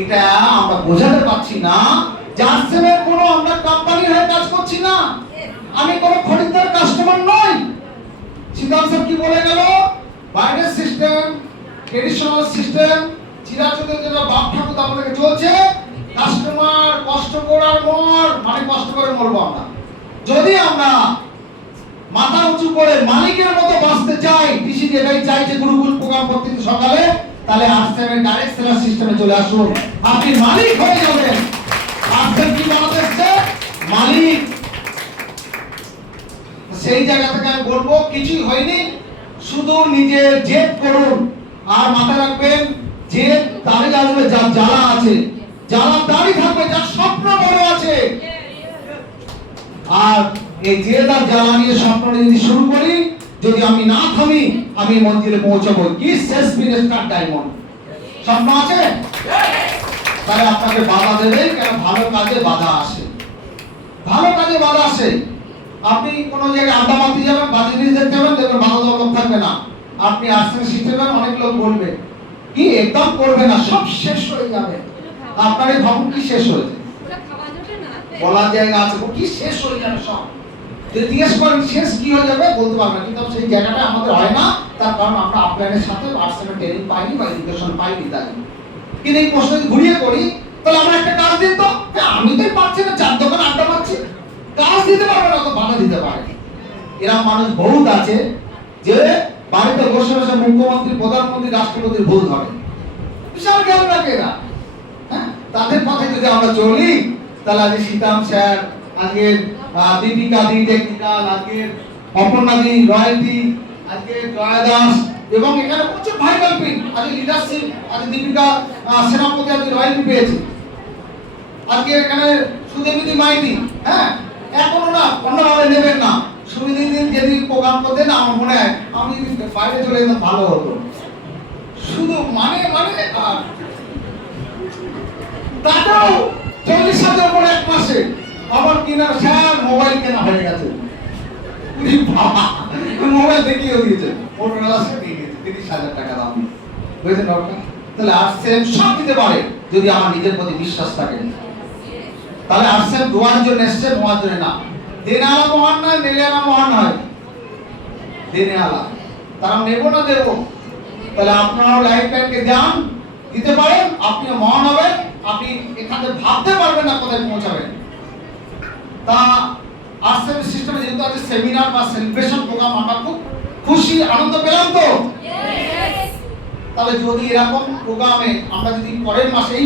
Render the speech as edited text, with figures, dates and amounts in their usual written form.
এটা আমরা বোঝাতে পারছি না যে আরসিএমের কোনো আমরা কোম্পানি হয়ে কাজ করছি না, আমি কোনো খরিদ্দার কাস্টমার নই। সিদ্ধান্ত স্যার কি বলে গেল? বাইরের সিস্টেম, ট্রেডিশনাল সিস্টেম, চিরাচরিত যেটা বাপ ঠাকুর আমাদেরকে চলছে, কাস্টমার কষ্ট করার মর মানে কষ্ট করে মরবো আমরা। যদি আমরা মাথা উঁচু করে মালিকের মতো বাঁচতে চাই, ডিসি এটাই চাইছে গুরুকুল প্রোগ্রাম প্রতিদিন সকালে, তাহলে আরসিএমের ডাইরেক্ট সেলার সিস্টেমে চলে আসুন, আপনি মালিক হয়ে যাবেন। আরসিএম কি বানাতে এসেছে? মালিক। সেই জায়গা থেকে আমি বলবো কিছুই হয়নি, শুধু নিজের জেদ করুন। আর মাথায় রাখবেন যে তারিখ আসবে যার জ্বালা আছে, জ্বালা দাঁড়িয়ে থাকবে, যার স্বপ্ন বড় আছে। আর এই জেদ আর জ্বালা নিয়ে স্বপ্ন যদি শুরু করি, যদি আমি না থামি, আমি মন্দিরে পৌঁছাবো কি শেষ ফিনিশার ডায়মন্ড। স্বপ্ন আছে? তাহলে আপনাকে বাধা দেবে কেন? ভালো কাজে বাধা আসে, ভালো কাজে বাধা আসে। আপনি কোন জায়গায় আড্ডা মারতে যাবেন, বাজে জিনিস দেখতে যাবেন, দেখবেন ভালো লোক থাকবে না। আপনি আর্টসের সিস্টেমে অনেক লোক বলবে কি একদম করবে না, সব শেষ হয়ে যাবে। আপনার এই ভাবুন কি শেষ হয়েছে? বলার জায়গা আছে কি শেষ হয়ে যাবে সব। যদি জিজ্ঞেস করেন শেষ কি হয়ে যাবে, বলতে পারবেন না। কিন্তু সেই জায়গাটা আমাদের হয় না, তার কারণ আমরা আপলাইনের সাথে আর্টসের ট্রেনিং পাইনি বা এডুকেশন পাইনি তাই। কিন্তু এই প্রশ্ন যদি ঘুরিয়ে করি, তাহলে আমরা একটা কাজ দিন তো, আমি তো পারছি না, চার দোকানে আড্ডা মারছি, কাজ দিতে পারবে না তো বাধা দিতে পারে। এরকম মানুষ বহুত আছে যে বাড়িতে বসে বসে মুখ্যমন্ত্রী, প্রধানমন্ত্রী, রাষ্ট্রপতির ভুল ধরে, বিশাল জ্ঞান রাখে এরা। হ্যাঁ, তাদের পথে যদি আমরা চলি, তাহলে আজ সীতাম স্যার, আজকে দীপিকা দি টেকনিক্যাল, আজকে অপর্ণা দি রয়্যালটি, আজকে জয়া দাস, এবং এখানে প্রচুর ভাইটাল পিন, আজ লিডারশিপ, আজ দীপিকা সেনাপতি আজকে রয়্যালটি পেয়েছে, আজকে এখানে সুদেবিদি মাইতি। হ্যাঁ, এখনো না অন্যভাবে নেবেন না, সুবিধি দিন যদি প্রোগ্রাম করতেন, আমার মনে হয় আমি যদি বাইরে চলে যেতাম ভালো হতো। শুধু মানে আর তাতেও 40,000 করে এক মাসে আবার কিনা স্যার মোবাইল কেনা হয়ে গেছে। মোবাইল দেখিয়ে দিয়েছে, মোটরোলা সে দিয়ে দিয়েছে 30,000 টাকা দাম। বুঝেছেন ডক্টর? তাহলে আরসিএম সব দিতে পারে যদি আমার নিজের প্রতি বিশ্বাস থাকে। তাহলে আরসিএম দোয়ার জন্য এসছে, নোয়ার জন্য না। দেনে আলা মহান নয়, নেলে আলা মহান হয়। দেনে আলা তারা নেব না দেব। তাহলে আপনারাও লাইফ টাইমকে যান, দিতে পারেন, আপনিও মহান হবেন। আপনি এখানে ভাবতে পারবেন না কোথায় পৌঁছাবেন। তা আরসিএম সিস্টেমে যেহেতু আছে সেমিনার বা সেলিব্রেশন প্রোগ্রাম, আমরা খুব খুশি আনন্দ পেলাম তো। তাহলে যদি এরকম প্রোগ্রামে আমরা যদি পরের মাসে